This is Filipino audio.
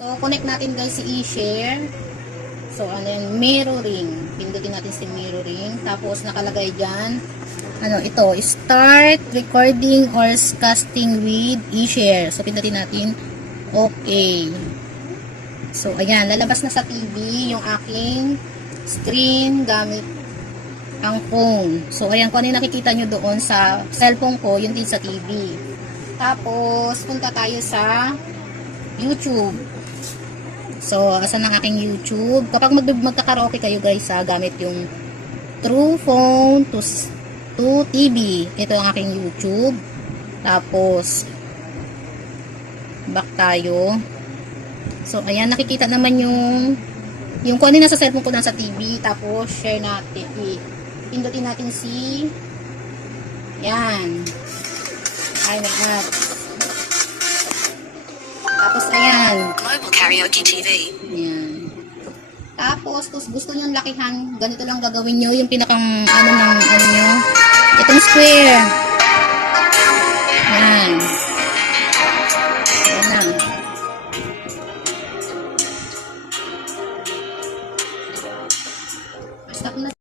So, connect natin guys si e-share. So, ano yan, mirroring. Pindutin natin si mirroring. Tapos, nakalagay dyan, ano, ito, start recording or casting with e-share. So, pindutin natin, okay. So, ayan, lalabas na sa TV yung aking screen gamit ang phone. So, ayan, kung ano yung nakikita nyo doon sa cellphone ko, yun din sa TV. Tapos, punta tayo sa YouTube. So, asan ang aking YouTube? Kapag magka-karaoke kayo guys, gamit yung True Phone to TV. Ito ang aking YouTube. Tapos, back tayo. So, ayan, nakikita naman yung kung ano yung nasa cellphone ko nasa TV. Tapos, share natin. Pindutin natin si yan. Ay, may ads. Tapos, ayan. Global Karaoke TV. Ayan. Tapos, kung gusto nyo lakihan, ganito lang gagawin nyo. Yung pinakang, ano nyo, itong square.